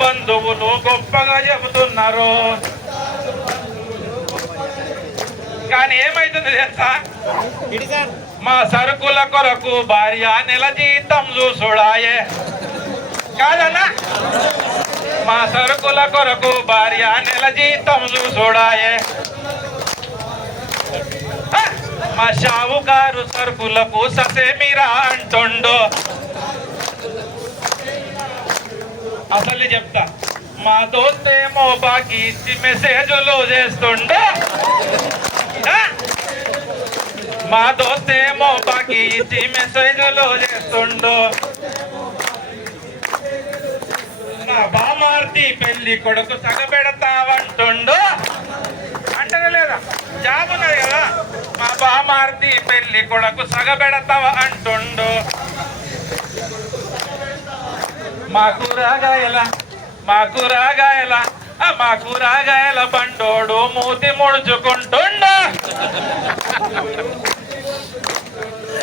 బంధువులు గొప్పగా చెబుతున్నారు. కానీ ఏమైతుంది తెలుసా? మా సరుకుల కొరకు భార్య నెల జీతం చూసుడాయే. కాదన్నా? మా సరుకుల కొరకు భార్య నెల జీతం చూసుడాయే! మా షావుకారు సరుకులకు ససేమిరా అంటుండు. అసలు చెప్తా. మా దోస్తేమో బాకీ ఇచ్చి మెసేజ్లు చేస్తుండు. హ! మా దోస్తేమో బాకీ ఇచ్చి మెసేజ్లు చేస్తుండు. నా బామార్తి పెళ్ళి కొడుకు సగబెడతావంటుండు. అంటనే లేదా? జాబ్ ఉన్నది కదా. మా బామార్తి పెళ్ళి కొడుకు సగబెడతావ అంటుండు. మా కూరగాయల మా కూరగాయల ఆ మా కూరగాయల బండోడు మూతి ముడుచుకుంటుండు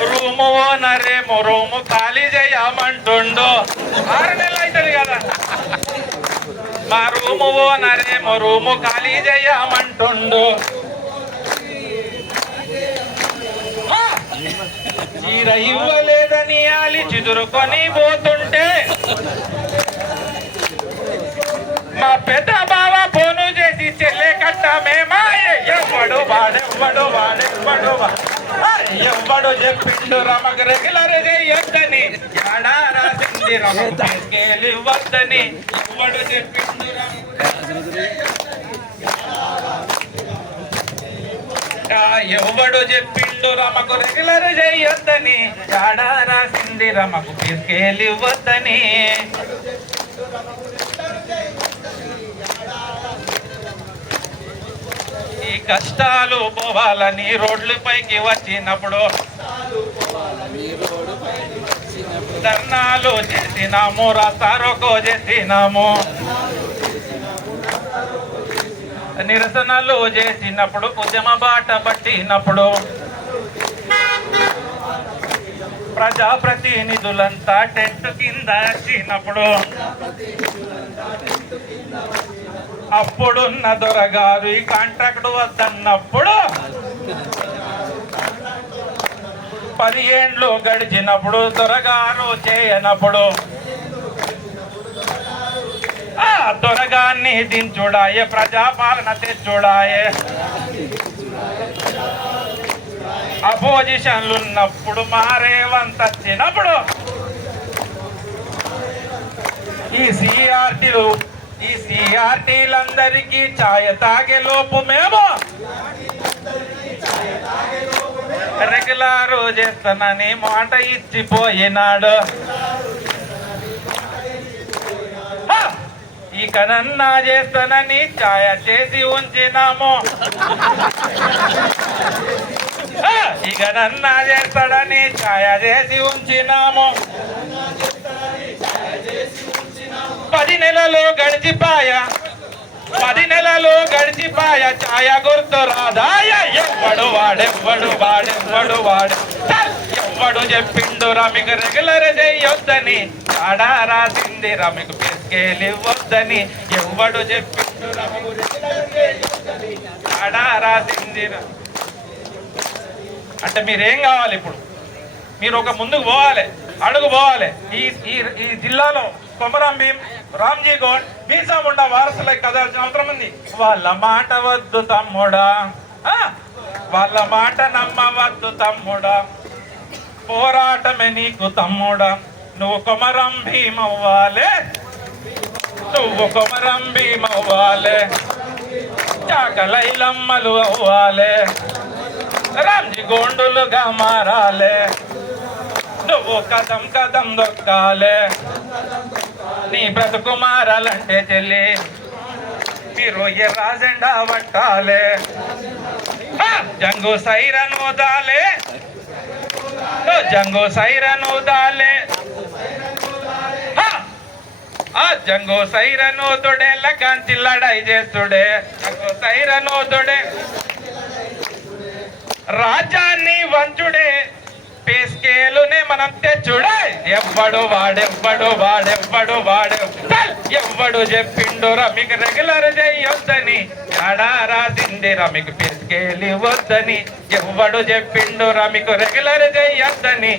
రూము ఓనరేమో రూము ఖాళీ చేయమంటుండు ఆరు నెలలు అవుతుంది కదా మా రూము ఓనరేమో రూము ఖాళీ చేయమంటుండు చీర ఇవ్వలేదని ఆలి చిదురుకొని పోతుంటే మా పెద్ద బావ ఫోను చేసి చెల్లె కట్ట మేమాయే ఎవ్వడు వాడెవ్వడు వాడెవ్వడు వా- ఆ, ఎవ్వడు చెప్పిండు రమకు రెగ్యులర్ చేయొద్దని ఎడా రాసింది రమకు తీసుకెళ్ళి వద్దని ఎవ్వడు చెప్పిండు రమకు ఎవ్వడు చెప్పిండు రమకు రెగ్యులర్ చేయొద్దు వద్దని ఎడా రాసింది రమకు తీసుకెళ్ళి వద్దని. ఈ కష్టాలు పోవాలని రోడ్లపైకి వచ్చినప్పుడు ధర్నాలు చేసినాము రస్తారోకో చేసినాము. నిరసనలు చేసినప్పుడు ఉద్యమ బాట పట్టినప్పుడు ప్రజాప్రతినిధులంతా టెంట్ కింద వచ్చినప్పుడు అప్పుడున్న దొరగారు ఈ కాంట్రాక్ట్ వద్దన్నప్పుడు పదిహేండ్లు గడిచినప్పుడు దొరగారు చేయనప్పుడు. ఆ దొరగాన్ని దించుడాయే ప్రజాపాలన తెచ్చుడాయే. అపోజిషన్లు ఉన్నప్పుడు మారేవంత వచ్చినప్పుడు ఈ సిఆర్టీలు ఈ సిఆర్టీలందరికీ ఛాయ తాగే లోపు మేము. రెగ్యులర్ చేస్తానని మాట ఇచ్చిపోయినాడు. హ! ఇక నన్నా చేస్తానని ఛాయ చేసి ఉంచినాము. ఇక నన్నా చేస్తాడని ఛాయ చేసి ఉంచినాము. పది నెలలు గడిచిపాయ. పది నెలలు గడిచిపాయ. ఛాయ గుర్తు రాదాయ ఎవ్వడు వాడెవ్వడు వాడెవ్వడు వాడు. ఎవ్వడు చెప్పిండు రమికి రెగ్యులర్ చేయొద్దని. ఆడా రాసింది రమికి పెస్కేలు ఇవ్వద్దని. ఎవ్వడు చెప్పిండు రమికి రెగ్యులర్ చేయొద్దని. ఆడా రాసింది ర- అంటే మీరేం కావాలి ఇప్పుడు? మీరు ఒక ముందుకు పోవాలి అడుగు పోవాలి. ఈ ఈ ఈ జిల్లాలో కొమరం భీం రామ్జీ గౌడ్ మీసాముండ వారసులకు కదాల్సిన అవసరం ఉంది వాళ్ళ మాట వద్దు తమ్ముడా. వాళ్ళ మాట నమ్మవద్దు తమ్ముడా. పోరాటమే నీకు తమ్ముడా. నువ్వు కొమరం భీం అవ్వాలి. నువ్వు కొమరం భీం అవ్వాలి. చాకలైలమ్మలు అవ్వాలి. గోండులుగా మారాలే నువ్వు కదం కదం దొక్కాలే నీ బ్రతుకు మారాలంటే చెల్లి మీరు ఎర్ర జెండా పట్టాలే హా! జంగు సైరను దాలే జంగు సైరను దాలే హా! ఆ జంగు సైరను తొడే లకాంచి లడాయి చేస్తుడే జంగు సైరను తొడే రాజ్యాన్ని వంచుడే పేస్కేలునే మనం తెచ్చుడే. ఎవ్వడు వాడెవ్వడు వాడెవ్వడు వాడెవ్వడు. ఎవ్వడు ఎవడు చెప్పిండురా మీకు రెగ్యులర్ చేయొద్దని. ఎడా రాసిందిరా మీకు పేస్కేలి వద్దని. ఎవ్వడు చెప్పిండురా మీకు రెగ్యులర్ చేయొద్దని.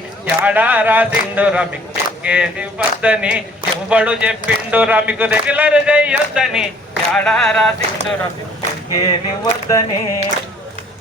ఎడా రాసిండురా మీకు పేస్కేలి వద్దని. ఎవ్వడు చెప్పిండురా మీకు రెగ్యులర్ చేయొద్దని. ఎడా రాసిండురా మీకు పేస్కేలి వద్దని.